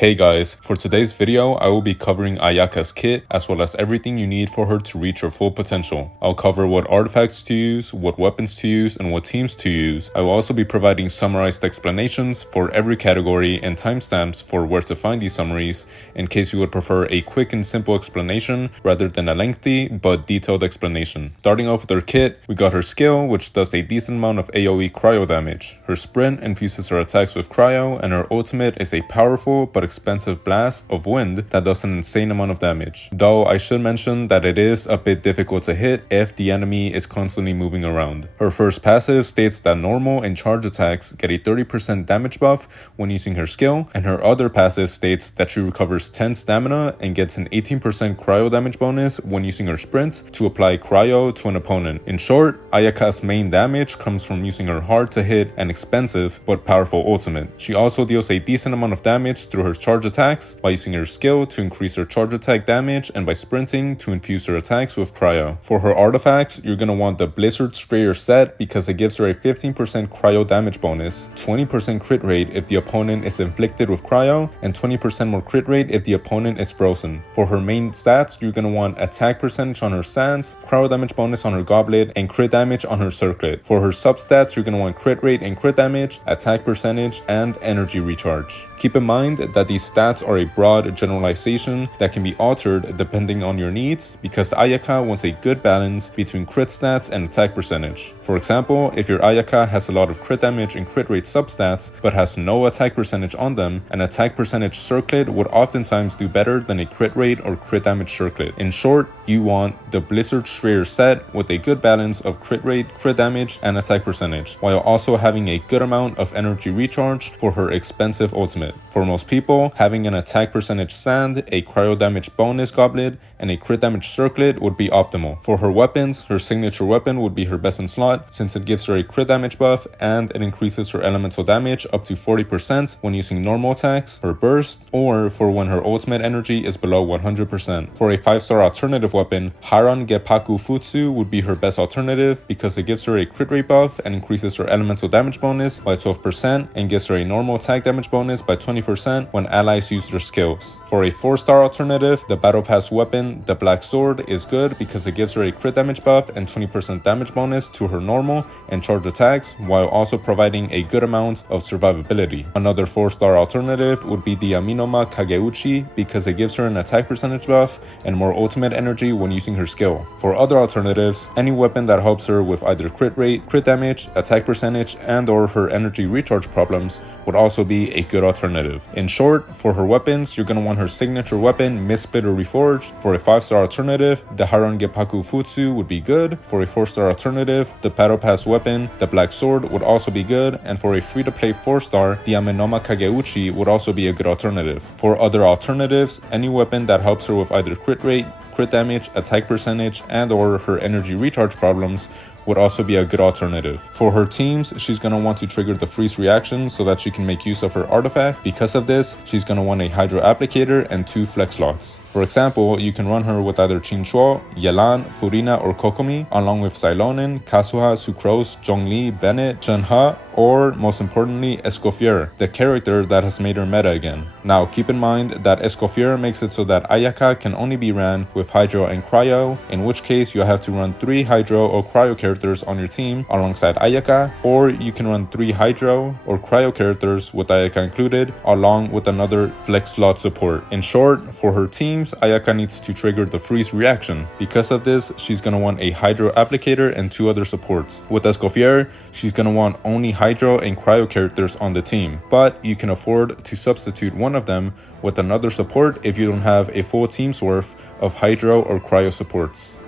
Hey guys, for today's video, I will be covering Ayaka's kit as well as everything you need for her to reach her full potential. I'll cover what artifacts to use, what weapons to use, and what teams to use. I will also be providing summarized explanations for every category and timestamps for where to find these summaries in case you would prefer a quick and simple explanation rather than a lengthy but detailed explanation. Starting off with her kit, we got her skill, which does a decent amount of AoE cryo damage. Her sprint infuses her attacks with cryo, and her ultimate is a powerful but expensive blast of wind that does an insane amount of damage. Though I should mention that it is a bit difficult to hit if the enemy is constantly moving around. Her first passive states that normal and charge attacks get a 30% damage buff when using her skill, and her other passive states that she recovers 10 stamina and gets an 18% cryo damage bonus when using her sprint to apply cryo to an opponent. In short, Ayaka's main damage comes from using her hard to hit and expensive but powerful ultimate. She also deals a decent amount of damage through her charge attacks by using her skill to increase her charge attack damage and by sprinting to infuse her attacks with cryo. For her artifacts, you're gonna want the Blizzard Strayer set because it gives her a 15% cryo damage bonus, 20% crit rate if the opponent is inflicted with cryo, and 20% more crit rate if the opponent is frozen. For her main stats, you're gonna want attack percentage on her sands, cryo damage bonus on her goblet, and crit damage on her circlet. For her substats, you're gonna want crit rate and crit damage, attack percentage, and energy recharge. Keep in mind that these stats are a broad generalization that can be altered depending on your needs because Ayaka wants a good balance between crit stats and attack percentage. For example, if your Ayaka has a lot of crit damage and crit rate substats but has no attack percentage on them, an attack percentage circlet would oftentimes do better than a crit rate or crit damage circlet. In short, you want the Blizzard Strayer set with a good balance of crit rate, crit damage, and attack percentage, while also having a good amount of energy recharge for her expensive ultimate. For most people, having an attack percentage sand, a cryo damage bonus goblet, and a crit damage circlet would be optimal. For her weapons, her signature weapon would be her best in slot since it gives her a crit damage buff and it increases her elemental damage up to 40% when using normal attacks, her burst, or for when her ultimate energy is below 100%. For a 5-star alternative weapon, Haran Geppaku Futsu would be her best alternative because it gives her a crit rate buff and increases her elemental damage bonus by 12% and gives her a normal attack damage bonus by 20% when allies use their skills. For a 4-star alternative, the Battle Pass weapon, the Black Sword, is good because it gives her a crit damage buff and 20% damage bonus to her normal and charge attacks while also providing a good amount of survivability. Another 4-star alternative would be the Aminoma Kageuchi because it gives her an attack percentage buff and more ultimate energy when using her skill. For other alternatives, any weapon that helps her with either crit rate, crit damage, attack percentage, and or her energy recharge problems would also be a good alternative. In short, for her weapons, you're gonna want her signature weapon, Misfit or Reforged. For a 5-star alternative, the Haran Geppaku Futsu would be good. For a 4-star alternative, the Battle Pass weapon, the Black Sword, would also be good. And for a free-to-play 4-star, the Amenoma Kageuchi would also be a good alternative. For other alternatives, any weapon that helps her with either crit rate, crit damage, attack percentage, and or her energy recharge problems would also be a good alternative. For her teams, she's going to want to trigger the freeze reaction so that she can make use of her artifact. Because of this, she's going to want a Hydro Applicator and 2 flex slots. For example, you can run her with either Chinchuo, Yelan, Furina, or Kokomi, along with Cylonen, Kazuha, Sucrose, Zhongli, Bennett, Chunha, or most importantly, Escoffier, the character that has made her meta again. Now, keep in mind that Escoffier makes it so that Ayaka can only be ran with Hydro and Cryo, in which case you have to run 3 Hydro or Cryo characters on your team alongside Ayaka, or you can run 3 Hydro or Cryo characters with Ayaka included, along with another flex slot support. In short, for her teams, Ayaka needs to trigger the freeze reaction. Because of this, she's gonna want a Hydro Applicator and 2 other supports. With Escoffier, she's gonna want only Hydro and Cryo characters on the team, but you can afford to substitute one of them with another support if you don't have a full team's worth of Hydro or Cryo supports.